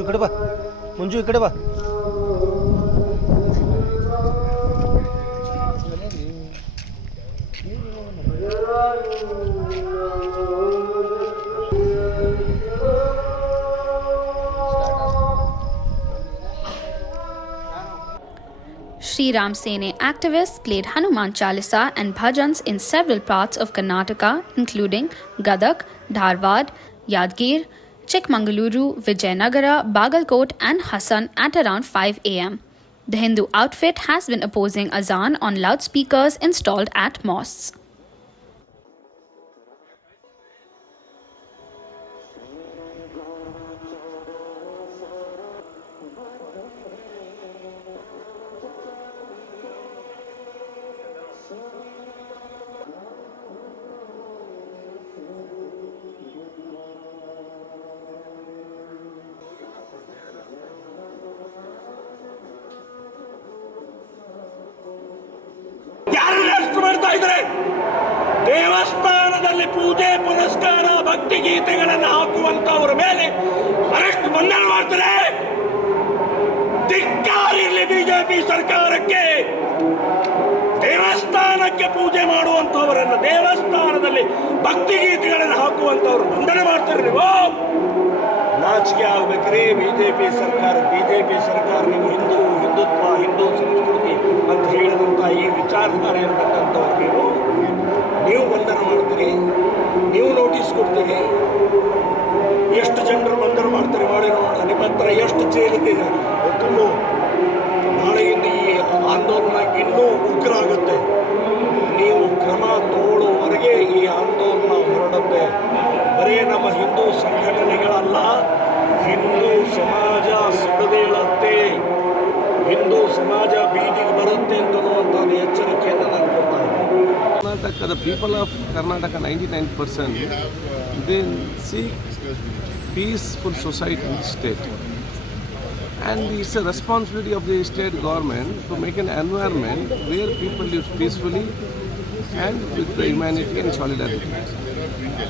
ಮಂಜು ಈ ಕಡೆ ಬಾ, ಮಂಜು ಈ ಕಡೆ ಬಾ. Shri Ram Sena activists played Hanuman chalisa and bhajans in several parts of Karnataka, including Gadag, Dharwad, Yadgir, Chikmagaluru, Vijayanagara, Bagalkot and Hassan at around 5 a.m. The Hindu outfit has been opposing azaan on loudspeakers installed at mosques. ದೇವಸ್ಥಾನದಲ್ಲಿ ಪೂಜೆ ಪುನಸ್ಕಾರ ಭಕ್ತಿ ಗೀತೆಗಳನ್ನು ಹಾಕುವಂತವರ ಮೇಲೆ arrest ಬಂಧನ ಮಾಡ್ತಾರೆ. ಧಿಕ್ಕಾರಿರಲಿ BJP ಸರ್ಕಾರಕ್ಕೆ. ದೇವಸ್ಥಾನಕ್ಕೆ ಪೂಜೆ ಮಾಡುವಂತವರನ್ನು, ದೇವಸ್ಥಾನದಲ್ಲಿ ಭಕ್ತಿ ಗೀತೆಗಳನ್ನು ಹಾಕುವಂತವ್ರು ಬಂಧನ ಮಾಡ್ತಾರೆ. ನೀವು ನಾಚಿಕೆ ಆಗ್ಬೇಕ್ರಿ ಬಿಜೆಪಿ ಸರ್ಕಾರ. ಬಿಜೆಪಿ ಸರ್ಕಾರ ನೀವು ಹಿಂದುತ್ವ, ಹಿಂದೂ ಸಂಸ್ಕೃತಿ ಅಂತ ಹೇಳಿದಂಥ ಈ ವಿಚಾರಧಾರೆ ಇರತಕ್ಕಂಥವ್ರು ನೀವು ಬಂಧನ ಮಾಡ್ತೀರಿ, ನೀವು ನೋಟಿಸ್ ಕೊಡ್ತೀರಿ. ಎಷ್ಟು ಜನರು ಬಂಧನ ಮಾಡ್ತೀರಿ ಮಾಡಿ ನೋಡೋಣ. ನಿಮ್ಮ ಹತ್ರ ಎಷ್ಟು ಜೈಲಿಗೆ ತುಂಬ. ನಾಳೆಯಿಂದ ಈ ಆಂದೋಲನ ಇನ್ನೂ ಉಗ್ರ ಆಗುತ್ತೆ. ನೀವು ಕ್ರಮ ತಗೊಳ್ಳುವವರೆಗೆ ಈ ಆಂದೋಲನ ಹೊರಡುತ್ತೆ. ಬರೀ ನಮ್ಮ ಹಿಂದೂ ಸಂಘಟನೆಗಳಲ್ಲ, ಹಿಂದೂ ಸಮಾಜ ಸಿಡಿದೇಳುತ್ತೆ, ಹಿಂದೂ ಸಮಾಜ ಬೀದಿಗೆ ಬರುತ್ತೆ ಅಂತನ್ನುವಂಥದ್ದು ಎಚ್ಚರಿಕೆಯನ್ನು ನಾನು ಕೊಡ್ತಾ ಇದ್ದೀನಿ. Karnataka, the people of Karnataka, 99%, they seek peaceful society in the state. And it's a responsibility of the state government to make an environment where people live peacefully and with the humanity and solidarity.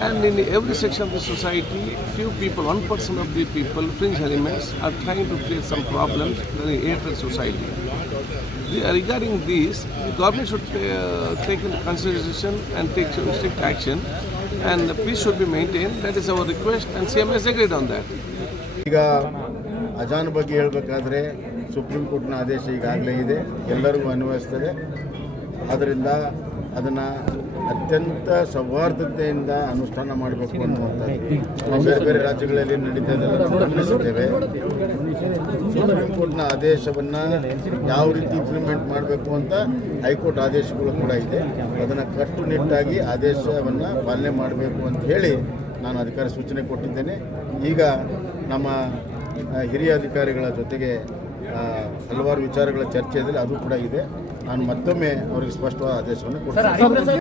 And in every section of the society, few people, 1% of the people, fringe elements, are trying to create some problems in the hatred society. Regarding this, the government should take into consideration and take strict action, and the peace should be maintained. That is our request, and CM has agreed on that. ಈಗ ಅಜಾನ್ ಬಗ್ಗೆ ಹೇಳಬೇಕಾದ್ರೆ supreme ಕೋರ್ಟ್ನ ಆದೇಶ ಈಗಾಗಲೇ ಇದೆ, ಎಲ್ಲರಿಗೂ ಅನ್ವಯಿಸ್ತದೆ. ಆದ್ದರಿಂದ ಅದನ್ನು ಅತ್ಯಂತ ಸೌಹಾರ್ದತೆಯಿಂದ ಅನುಷ್ಠಾನ ಮಾಡಬೇಕು ಅನ್ನುವಂಥದ್ದು ಬೇರೆ ಬೇರೆ ರಾಜ್ಯಗಳಲ್ಲಿ ನಡೀತಾ ಇದೆ, ಗಮನಿಸಿದ್ದೇವೆ. ಸುಪ್ರೀಂ ಕೋರ್ಟ್ನ ಆದೇಶವನ್ನು ಯಾವ ರೀತಿ ಇಂಪ್ಲಿಮೆಂಟ್ ಮಾಡಬೇಕು ಅಂತ ಹೈಕೋರ್ಟ್ ಆದೇಶಗಳು ಕೂಡ ಇದೆ. ಅದನ್ನು ಕಟ್ಟುನಿಟ್ಟಾಗಿ ಆದೇಶವನ್ನು ಪಾಲನೆ ಮಾಡಬೇಕು ಅಂತ ಹೇಳಿ ನಾನು ಅಧಿಕಾರ ಸೂಚನೆ ಕೊಟ್ಟಿದ್ದೇನೆ. ಈಗ ನಮ್ಮ ಹಿರಿಯ ಅಧಿಕಾರಿಗಳ ಜೊತೆಗೆ ಹಲವಾರು ವಿಚಾರಗಳ ಚರ್ಚೆ ಇದೆ, ಅದು ಕೂಡ ಇದೆ. ನಾನು ಮತ್ತೊಮ್ಮೆ ಅವರಿಗೆ ಸ್ಪಷ್ಟವಾದ ಆದೇಶವನ್ನು ಕೊಡ್ತೇನೆ.